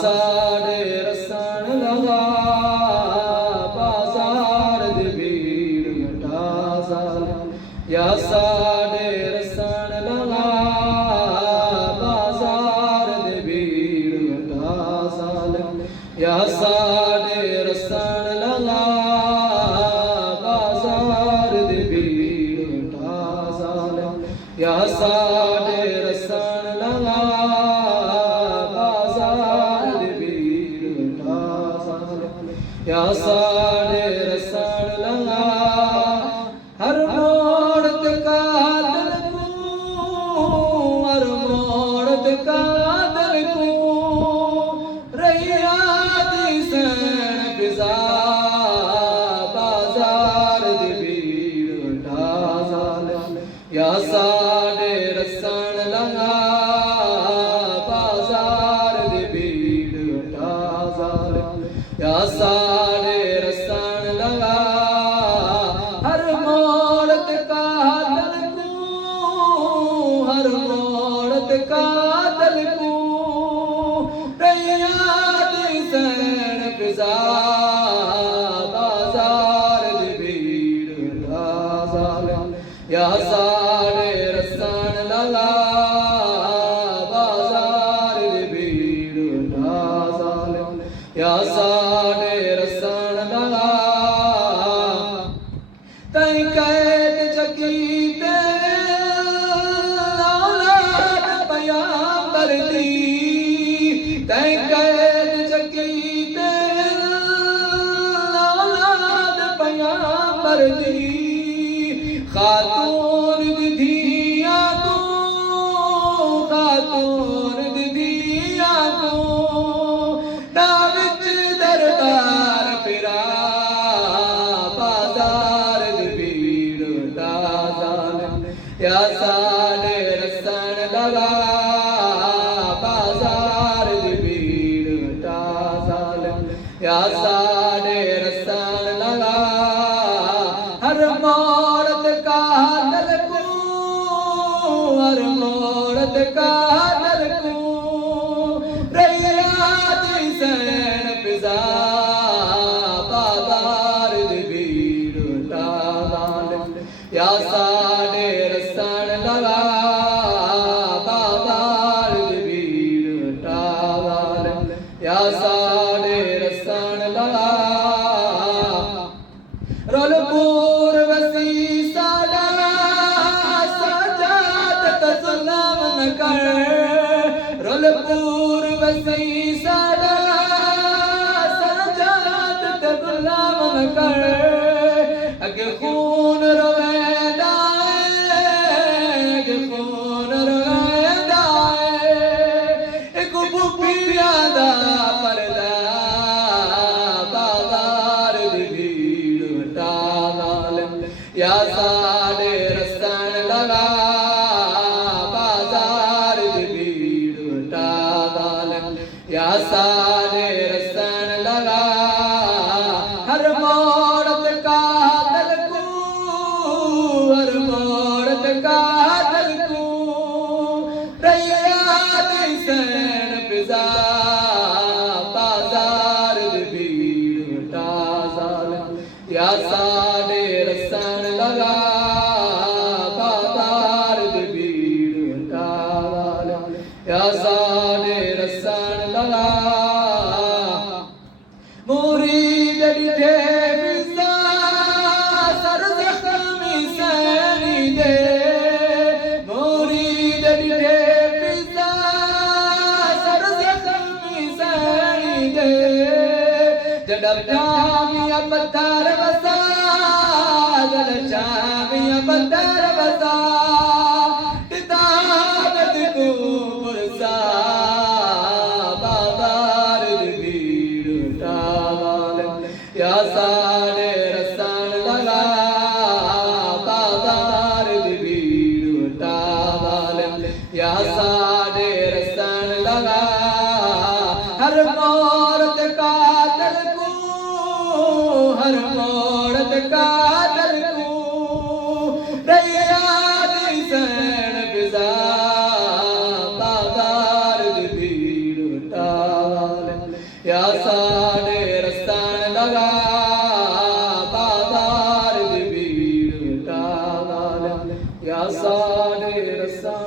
साढ़े रसन लगा बाजार दी भीड़ घटा सालिम या साढ़े रसन लगा बाजार दी भीड़ घटा सालिम या साढ़े रसन लगा बाजार दी भीड़ घटा सालिम या साढ़े रसन लगा या साढ़े रसन लगा हर मोड़ ते कादल को हर मोड़ ते कादल को रैया दी सैन फिजा बाजार दी भीड़ घटा सालिम या साढ़े रसन लगा बाजार दी भीड़ घटा सालिम या साढ़े रसन लगा हर मोड़ ते कादल को हर मोड़ ते कादल को रैया दी सैन फिजा बाजार दी भीड़ घटा सालिम या साढ़े रसन लगा बाजार दी भीड़ घटा सालिम या साढ़े रसन लगा तई कैद चकीते औलाद पयाम्बर दी तई कैद चकीते औलाद पयाम्बर दी खातून दिधिया को खातून दिधिया को दाविच दरबार फिरा बाजार दी भीड़ घटा सालिम या साढ़े रसन लगा बाजार दी भीड़ घटा सालिम या साढ़े रसन लगा हर मोड़ ते कादल को हर मोड़ ते कादल को रैया दी सैन फिजा बाजार दी भीड़ घटा सालिम या साढ़े रसन लगा बाजार दी भीड़ घटा सालिम या साढ़े रसन लगा रोलपुर वसी सादा सजादत जुल्म न कर रोलपुर वसी सादा सजादत जुल्म न कर अगे खून रोवेदा अगे खून रोवेदा एक बुपिया दा पर्दा बाजार दी भीड़ घटा सालिम या साढ़े रसन लगा बाजार दी भीड़ घटा सालिम या साढ़े रसन लगा हर मोड़ ते कादल को हर मोड़ ते कादल को रैया दी सैन फिजा बाजार दी भीड़ घटा सालिम या साढ़े रसन लगा बाजार दी भीड़ घटा सालिम या साढ़े रसन लगा मुरीद डिठे फिजा सर जख्मी सैनी दे मुरीद डिठे फिजा सर जख्मी सैनी दे जड़ जामिया पत्थर वसा जड़ जामिया पत्थर वसा किताबत को पुरसा बाजार दी भीड़ घटा सालिम या साढ़े रसन लगा बाजार दी भीड़ घटा सालिम या साढ़े रसन लगा हर मोड़ ते कादल को हर मोड़ ते कादल को रैया दी सैन फिजा बाजार दी भीड़ घटा यासाडे रस्तान लगा बाजार दी भीड़ टाल यासाडे रस्तान